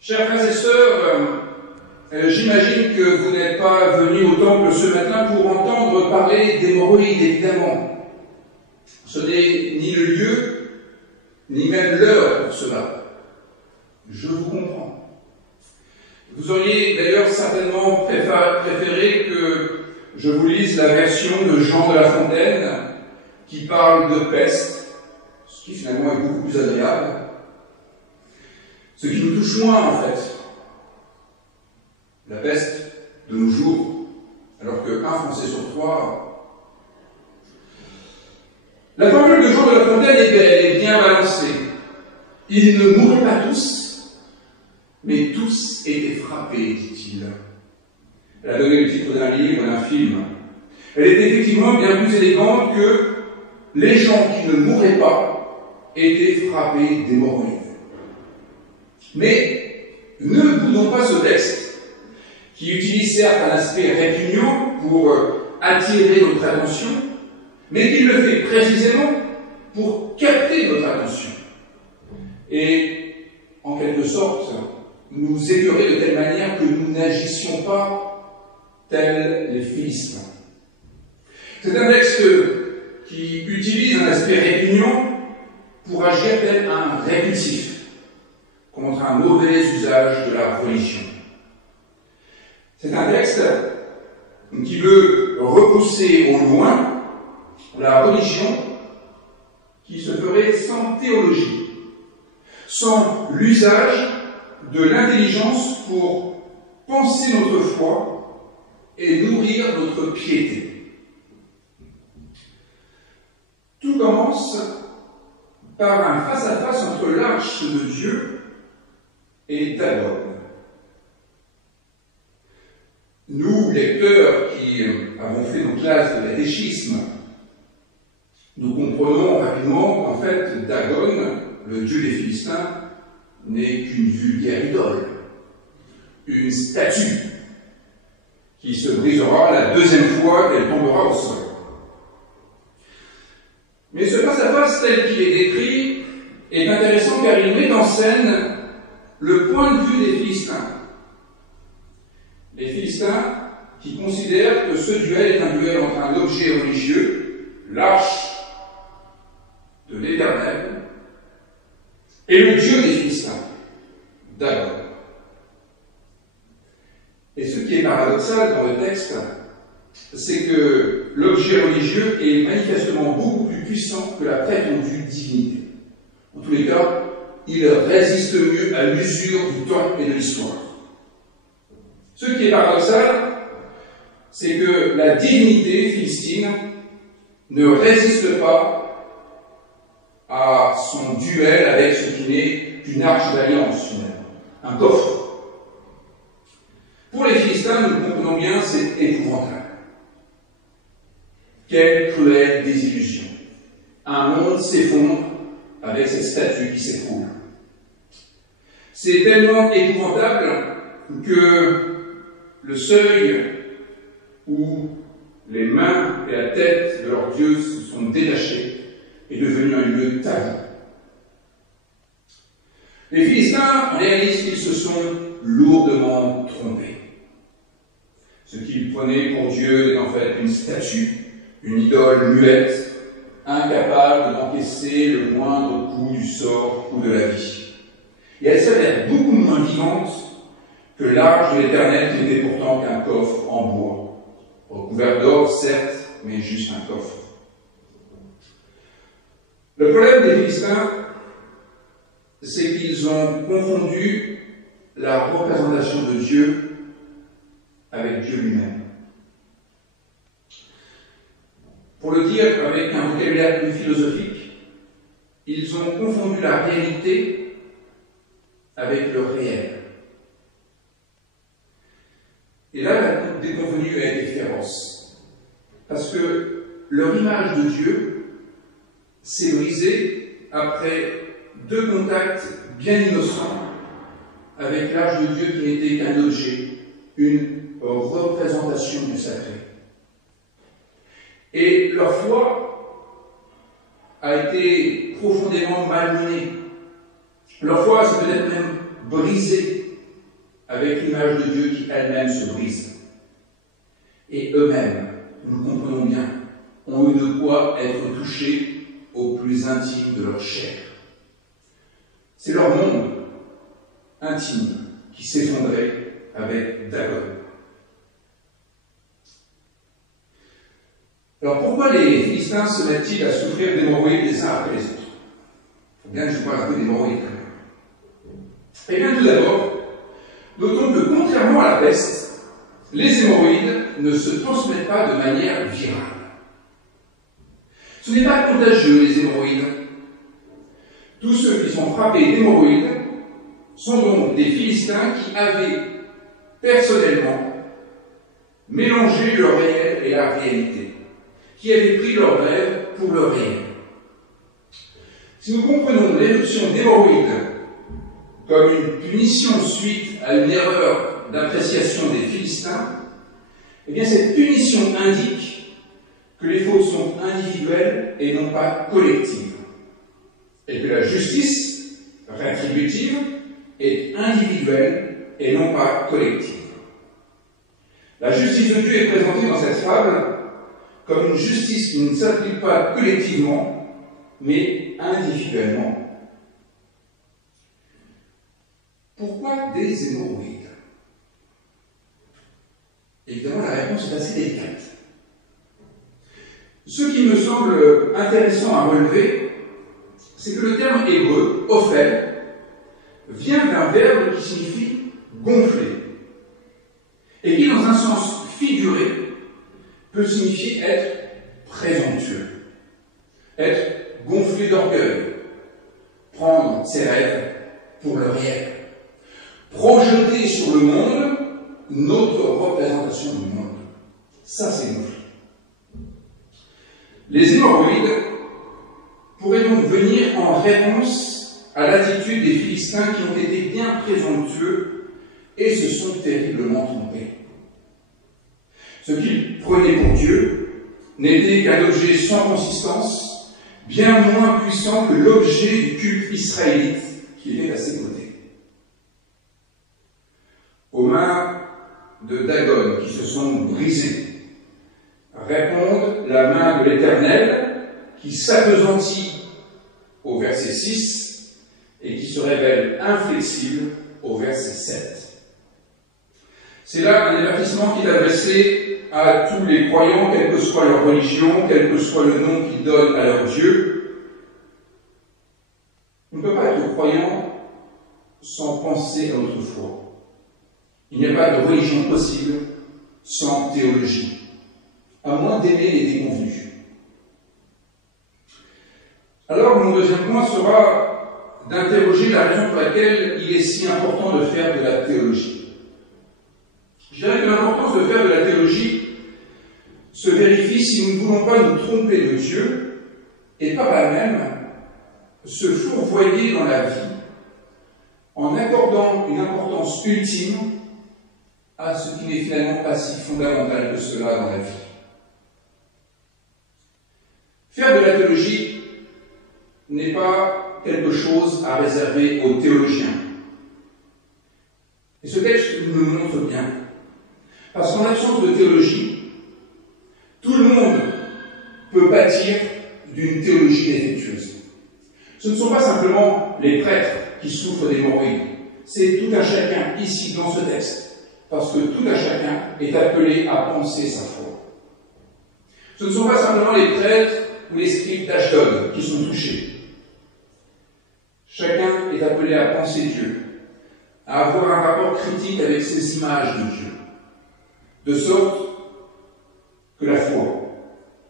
Chers frères et sœurs, j'imagine que vous n'êtes pas venus au temple ce matin pour entendre parler d'hémorroïdes, évidemment. Ce n'est ni le lieu, ni même l'heure pour cela. Je vous comprends. Vous auriez d'ailleurs certainement préféré que je vous lise la version de Jean de La Fontaine qui parle de peste, ce qui finalement est beaucoup plus agréable. Ce qui nous touche moins, en fait, la peste de nos jours, alors qu'un Français sur trois. La formule de Jean de La Fontaine est belle et bien balancée. Ils ne mourraient pas tous, mais tous étaient frappés, dit-il. Elle a donné le titre d'un livre, d'un film. Elle est effectivement bien plus élégante que les gens qui ne mourraient pas étaient frappés d'hémorroïdes. Mais ne boudons pas ce texte, qui utilise certes un aspect répugnant pour attirer notre attention, mais qui le fait précisément pour capter notre attention. Et, en quelque sorte, nous écœurer de telle manière que nous n'agissions pas tels les Philistins. C'est un texte qui utilise un aspect répugnant pour agir tel un répulsif contre un mauvais usage de la religion. C'est un texte qui veut repousser au loin la religion qui se ferait sans théologie, sans l'usage de l'intelligence pour penser notre foi et nourrir notre piété. Tout commence par un face-à-face entre l'arche de Dieu et Dagon. Nous, lecteurs qui avons fait nos classes de catéchisme, nous comprenons rapidement qu'en fait, Dagon, le dieu des Philistins, n'est qu'une vulgaire idole, une statue qui se brisera la deuxième fois qu'elle tombera au sol. Mais ce face-à-face tel qu'il est décrit est intéressant car il met en scène le point de vue des Philistins. Les Philistins qui considèrent que ce duel est un duel entre un objet religieux, l'arche de l'Éternel, et le Dieu des Philistins, Dagon. Et ce qui est paradoxal dans le texte, c'est que l'objet religieux est manifestement beaucoup plus puissant que la prétendue divinité. En tous les cas, il résiste mieux à l'usure du temps et de l'histoire. Ce qui est paradoxal, c'est que la divinité philistine ne résiste pas à son duel avec ce qui n'est qu'une arche d'alliance, un coffre. Pour les Philistins, nous le comprenons bien, c'est épouvantable. Quelle cruelle désillusion. Un monde s'effondre avec cette statue qui s'écroule. C'est tellement épouvantable que le seuil où les mains et la tête de leur Dieu se sont détachés est devenu un lieu tabou. Les Philistins réalisent qu'ils se sont lourdement trompés. Ce qu'ils prenaient pour Dieu est en fait une statue, une idole muette, incapable d'encaisser le moindre coup du sort ou de la vie. Et elle s'avère beaucoup moins vivante que l'arche de l'Éternel qui n'était pourtant qu'un coffre en bois, recouvert d'or certes, mais juste un coffre. Le problème des Philistins, c'est qu'ils ont confondu la représentation de Dieu avec Dieu lui-même. Pour le dire avec un vocabulaire plus philosophique, ils ont confondu la réalité avec le réel. Et là, la déconvenue a été féroce. Parce que leur image de Dieu s'est brisée après 2 contacts bien innocents avec l'âge de Dieu qui n'était qu'un objet, une représentation du sacré. Et leur foi a été profondément malmenée. Leur foi s'est peut-être même brisée avec l'image de Dieu qui elle-même se brise. Et eux-mêmes, nous le comprenons bien, ont eu de quoi être touchés au plus intime de leur chair. C'est leur monde intime qui s'effondrait avec Dagon. Alors pourquoi les Philistins se mettent-ils à souffrir d'hémorroïdes les uns après les autres? Il faut bien que je parle un peu d'hémorroïdes quand même. Eh bien tout d'abord, notons que contrairement à la peste, les hémorroïdes ne se transmettent pas de manière virale. Ce n'est pas contagieux, les hémorroïdes. Tous ceux qui sont frappés d'hémorroïdes sont donc des Philistins qui avaient personnellement mélangé le réel et la réalité, qui avaient pris leur rêve pour le réel. Si nous comprenons l'éruption d'hémorroïdes comme une punition suite à une erreur d'appréciation des Philistins, eh bien cette punition indique que les fautes sont individuelles et non pas collectives, et que la justice rétributive est individuelle et non pas collective. La justice de Dieu est présentée dans cette fable comme une justice qui ne s'applique pas collectivement, mais individuellement. Pourquoi des hémorroïdes? Évidemment, la réponse est assez délicate. Ce qui me semble intéressant à relever, c'est que le terme hébreu, ophel, vient d'un verbe qui signifie gonfler, et qui, dans un sens figuré, peut signifier être présomptueux, être gonflé d'orgueil, prendre ses rêves pour le réel, projeter sur le monde notre représentation du monde. Ça, c'est gonflé. Les hémorroïdes pourraient donc venir en réponse à l'attitude des Philistins qui ont été bien présomptueux et se sont terriblement trompés. Ce qu'ils prenaient pour Dieu n'était qu'un objet sans consistance, bien moins puissant que l'objet du culte israélite qui était à ses côtés. Aux mains de Dagon qui se sont brisées, répondent la main de l'Éternel qui s'appesantit au verset 6 et qui se révèle inflexible au verset 7. C'est là un avertissement qui est adressé à tous les croyants, quelle que soit leur religion, quel que soit le nom qu'ils donnent à leur Dieu. On ne peut pas être croyant sans penser à notre foi. Il n'y a pas de religion possible sans théologie, à moins d'aimer les déconvenus. Alors, mon deuxième point sera d'interroger la raison pour laquelle il est si important de faire de la théologie. Je dirais que l'importance de faire de la théologie se vérifie si nous ne voulons pas nous tromper de Dieu et par là même se fourvoyer dans la vie en accordant une importance ultime à ce qui n'est finalement pas si fondamental que cela dans la vie. Faire de la théologie n'est pas quelque chose à réserver aux théologiens. Et ce texte nous le montre bien. Parce qu'en l'absence de théologie, tout le monde peut pâtir d'une théologie défectueuse. Ce ne sont pas simplement les prêtres qui souffrent d'hémorroïdes, c'est tout un chacun ici dans ce texte. Parce que tout un chacun est appelé à penser sa foi. Ce ne sont pas simplement les prêtres ou les scribes d'Ashdod qui sont touchés. Chacun est appelé à penser Dieu, à avoir un rapport critique avec ces images de Dieu, de sorte que la foi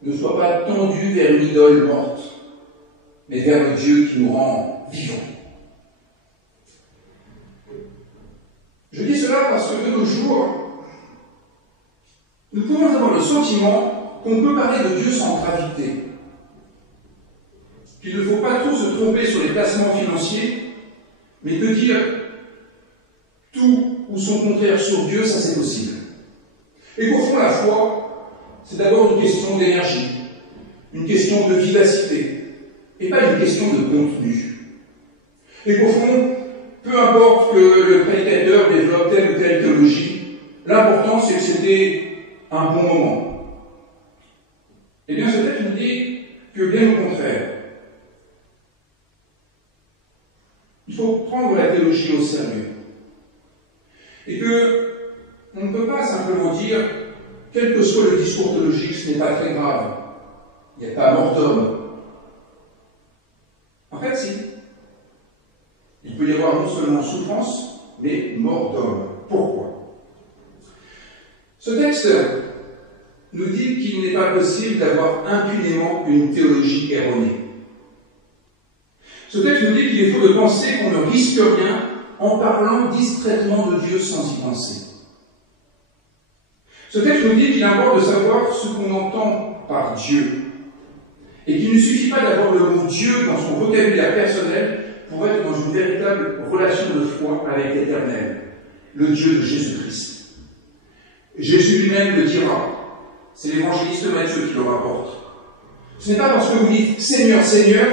ne soit pas tendue vers une idole morte, mais vers le Dieu qui nous rend vivants. Je dis cela parce que de nos jours, nous pouvons avoir le sentiment qu'on peut parler de Dieu sans gravité, qu'il ne faut pas trop se tromper sur les placements financiers, mais de dire tout ou son contraire sur Dieu, ça c'est possible. Et qu'au fond, la foi, c'est d'abord une question d'énergie, une question de vivacité, et pas une question de contenu. Et qu'au fond, peu importe que le prédicateur développe telle ou telle théologie. L'important, c'est que c'était un bon moment. Eh bien, ce texte nous dit que bien au contraire, il faut prendre la théologie au sérieux. Et que on ne peut pas simplement dire, quel que soit le discours théologique, ce n'est pas très grave. Il n'y a pas mort d'homme. En fait, si. Il peut y avoir non seulement souffrance, mais mort d'homme. Pourquoi? Ce texte nous dit qu'il n'est pas possible d'avoir impunément une théologie erronée. Ce texte nous dit qu'il est faux de penser qu'on ne risque rien en parlant distraitement de Dieu sans y penser. Ce texte nous dit qu'il importe de savoir ce qu'on entend par Dieu et qu'il ne suffit pas d'avoir le mot Dieu dans son vocabulaire personnel pour être dans une véritable relation de foi avec l'Éternel, le Dieu de Jésus-Christ. Jésus lui-même le dira, c'est l'évangéliste Matthieu qui le rapporte. Ce n'est pas parce que vous dites « Seigneur, Seigneur »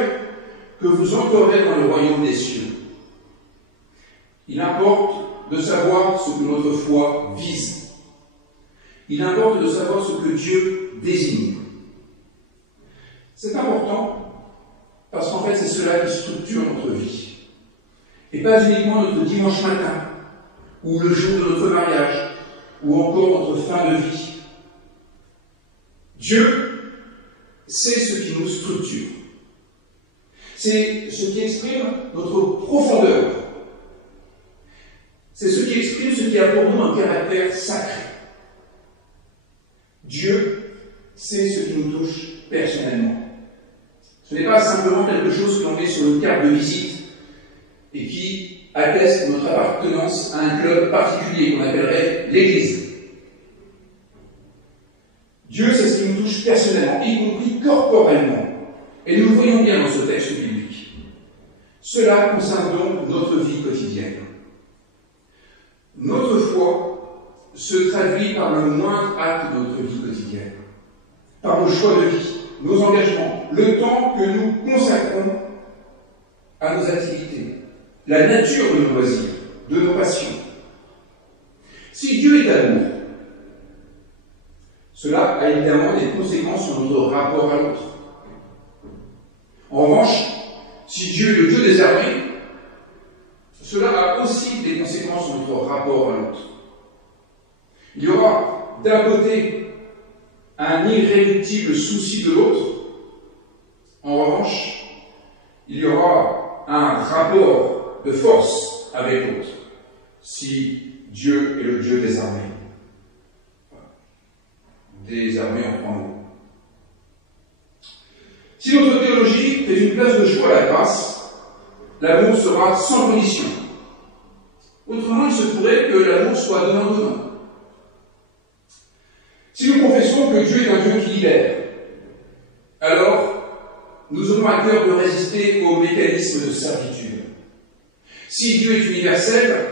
que vous entrerez dans le royaume des cieux. Il importe de savoir ce que notre foi vise. Il importe de savoir ce que Dieu désigne. C'est important parce qu'en fait, c'est cela qui structure notre vie. Et pas uniquement notre dimanche matin, ou le jour de notre mariage, ou encore notre fin de vie. Dieu, c'est ce qui nous structure. C'est ce qui exprime notre profondeur. C'est ce qui exprime ce qui a pour nous un caractère sacré. Dieu, c'est ce qui nous touche personnellement. Ce n'est pas simplement quelque chose que l'on met sur une carte de visite et qui atteste notre appartenance à un club particulier qu'on appellerait l'Église. Dieu, c'est ce qui nous touche personnellement, y compris corporellement. Et nous le voyons bien dans ce texte biblique. Cela concerne donc notre vie quotidienne. Notre foi se traduit par le moindre acte de notre vie quotidienne, par nos choix de vie, nos engagements, le temps que nous consacrons à nos activités, la nature de nos loisirs, de nos passions. Si Dieu est amour, cela a évidemment des conséquences sur notre rapport à l'autre. En revanche, si Dieu est le Dieu des armées, cela a aussi des conséquences sur notre rapport à l'autre. Il y aura d'un côté un irréductible souci de l'autre. En revanche, il y aura un rapport de force avec l'autre, si Dieu est le Dieu des armées. Des armées en trois mots. Si notre théologie fait une place de choix à la grâce, l'amour sera sans condition. Autrement, il se pourrait que l'amour soit donnant-donnant. Si nous confessons que Dieu est un Dieu qui libère, alors nous aurons à cœur de résister au mécanisme de servitude. Si Dieu est universel,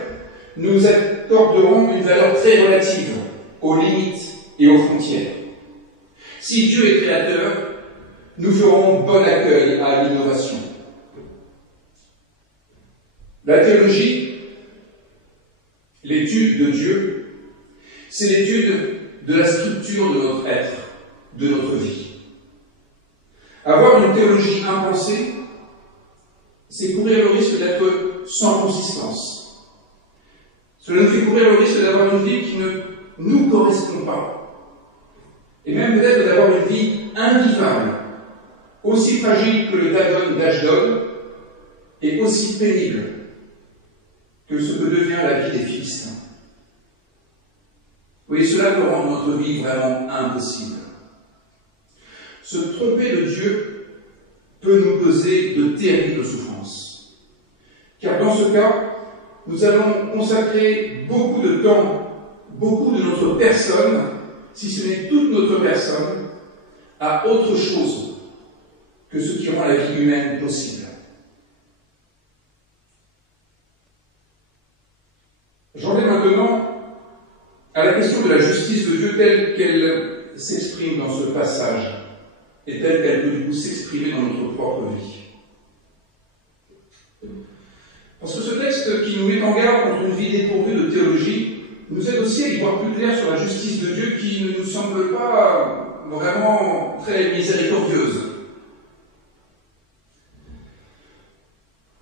nous accorderons une valeur très relative aux limites et aux frontières. Si Dieu est créateur, nous ferons bon accueil à l'innovation. La théologie, l'étude de Dieu, c'est l'étude de la structure de notre être, de notre vie. Avoir une théologie impensée, c'est courir le risque d'être sans consistance. Cela nous fait courir le risque d'avoir une vie qui ne nous correspond pas. Et même peut-être d'avoir une vie invivable, aussi fragile que le Dagon d'Ashdod, et aussi pénible que ce que devient la vie des Philistins. Oui, cela peut rendre notre vie vraiment impossible. Se tromper de Dieu peut nous causer de terribles souffrances. Car dans ce cas, nous allons consacrer beaucoup de temps, beaucoup de notre personne, si ce n'est toute notre personne, à autre chose que ce qui rend la vie humaine possible. J'en vais maintenant à la question de la justice de Dieu telle qu'elle s'exprime dans ce passage et telle qu'elle peut du coup s'exprimer dans notre propre vie. Parce que ce texte qui nous met en garde contre une vie dépourvue de théologie voir plus clair sur la justice de Dieu qui ne nous semble pas vraiment très miséricordieuse.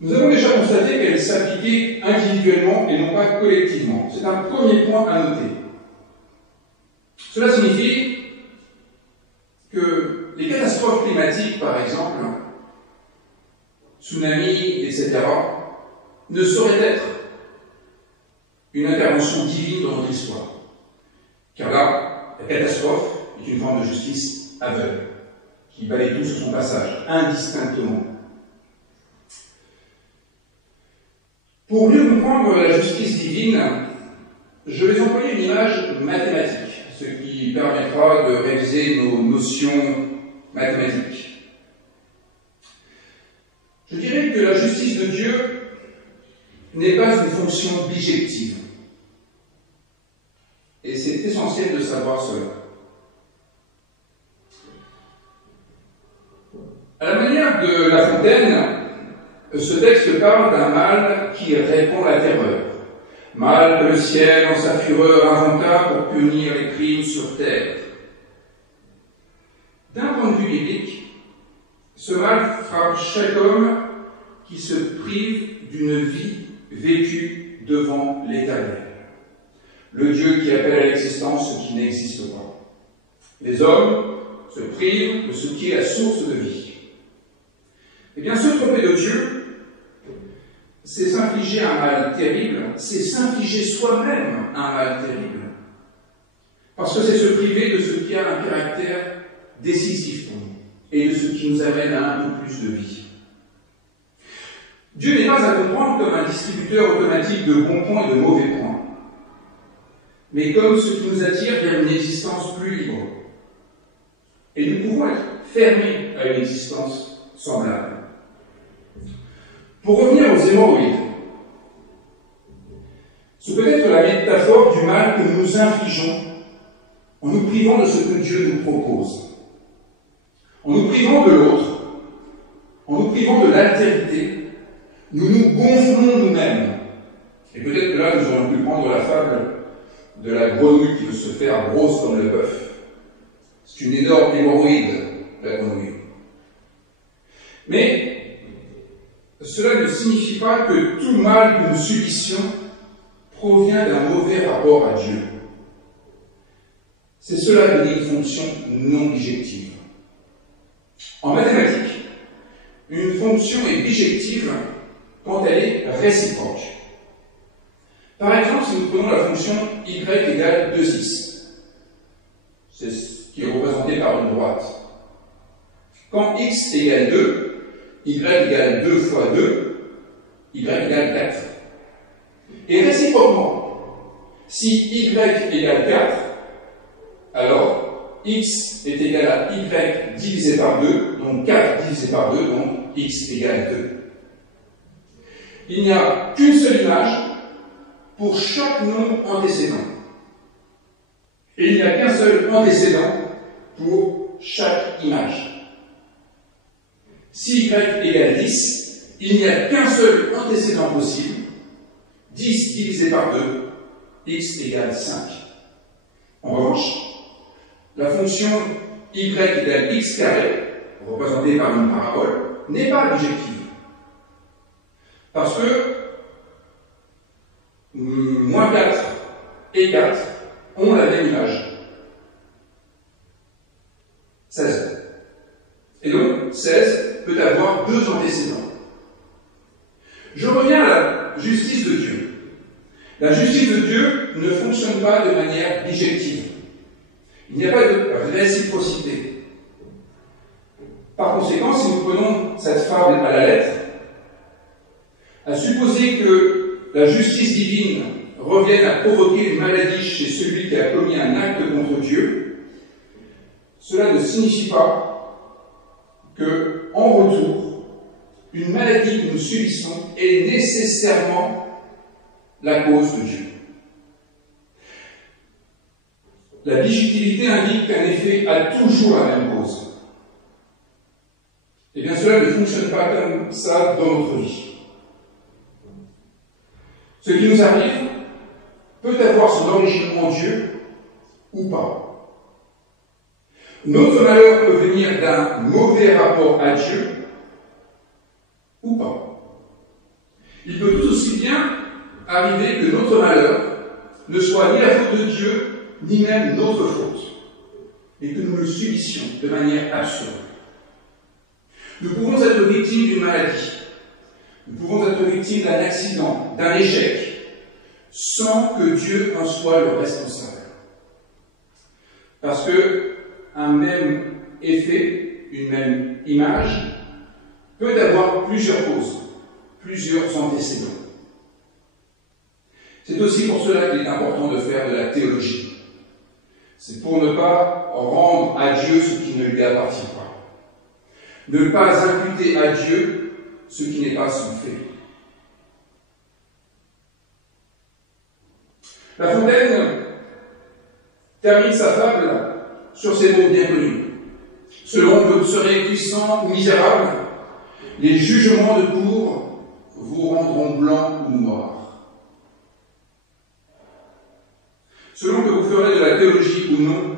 Nous avons déjà constaté qu'elle s'appliquait individuellement et non pas collectivement. C'est un premier point à noter. Cela signifie que les catastrophes climatiques, par exemple, tsunamis, etc., ne sauraient être une intervention divine dans notre histoire. Car là, la catastrophe est une forme de justice aveugle, qui balaye tout sur son passage, indistinctement. Pour mieux comprendre la justice divine, je vais employer une image mathématique, ce qui permettra de réviser nos notions mathématiques. Je dirais que la justice de Dieu n'est pas une fonction bijective. Et c'est essentiel de savoir cela. À la manière de La Fontaine, ce texte parle d'un mal qui répand la terreur. Mal que le ciel, en sa fureur, inventa pour punir les crimes sur terre. D'un point de vue biblique, ce mal frappe chaque homme qui se prive d'une vie vécue devant l'Éternel. Le Dieu qui appelle à l'existence ce qui n'existe pas. Les hommes se privent de ce qui est la source de vie. Eh bien, se tromper de Dieu, c'est s'infliger un mal terrible, c'est s'infliger soi-même un mal terrible. Parce que c'est se priver de ce qui a un caractère décisif pour nous, et de ce qui nous amène à un peu plus de vie. Dieu n'est pas à comprendre comme un distributeur automatique de bons points et de mauvais points, mais comme ce qui nous attire vers une existence plus libre. Et nous pouvons être fermés à une existence semblable. Pour revenir aux hémorroïdes, ce peut être la métaphore du mal que nous nous infligeons en nous privant de ce que Dieu nous propose, en nous privant de l'autre, en nous privant de l'altérité. Nous nous gonflons nous-mêmes. Et peut-être que là, nous aurions pu prendre la fable de la grenouille qui veut se faire grosse comme le bœuf. C'est une énorme hémorroïde, la grenouille. Mais cela ne signifie pas que tout mal que nous subissions provient d'un mauvais rapport à Dieu. C'est cela qui est une fonction non bijective. En mathématiques, une fonction est bijective quand elle est réciproque. Par exemple, si nous prenons la fonction y égale 2x, c'est ce qui est représenté par une droite. Quand x égale 2, y égale 2 fois 2, y égale 4. Et réciproquement, si y égale 4, alors x est égal à y divisé par 2, donc 4 divisé par 2, donc x égale 2. Il n'y a qu'une seule image pour chaque nombre antécédent. Et il n'y a qu'un seul antécédent pour chaque image. Si y égale 10, il n'y a qu'un seul antécédent possible. 10 divisé par 2, x égale 5. En revanche, la fonction y égale x carré, représentée par une parabole, n'est pas objective. Parce que moins 4 et 4 ont la même image. 16. Et donc, 16 peut avoir deux antécédents. Je reviens à la justice de Dieu. La justice de Dieu ne fonctionne pas de manière bijective. Il n'y a pas de réciprocité. Par conséquent, si nous prenons cette fable à la lettre, à supposer que la justice divine revienne à provoquer une maladie chez celui qui a commis un acte contre Dieu, cela ne signifie pas que, en retour, une maladie que nous subissons est nécessairement la cause de Dieu. La bijectivité indique qu'un effet a toujours la même cause. Eh bien, cela ne fonctionne pas comme ça dans notre vie. Ce qui nous arrive peut avoir son origine en Dieu ou pas. Notre malheur peut venir d'un mauvais rapport à Dieu ou pas. Il peut tout aussi bien arriver que notre malheur ne soit ni la faute de Dieu, ni même notre faute, et que nous le subissions de manière absurde. Nous pouvons être victimes d'une maladie, nous pouvons être victimes d'un accident, d'un échec, sans que Dieu en soit le responsable. Parce que un même effet, une même image, peut avoir plusieurs causes, plusieurs antécédents. C'est aussi pour cela qu'il est important de faire de la théologie. C'est pour ne pas rendre à Dieu ce qui ne lui appartient pas. Ne pas imputer à Dieu ce qui n'est pas son fait. La Fontaine termine sa fable sur ces mots bien connus. Selon que vous serez puissant ou misérable, les jugements de cour vous rendront blanc ou noir. Selon que vous ferez de la théologie ou non,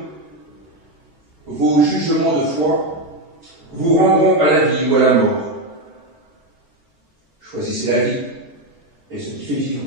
vos jugements de foi vous rendront à la vie ou à la mort. Choisissez la vie et ce qui fait vivre.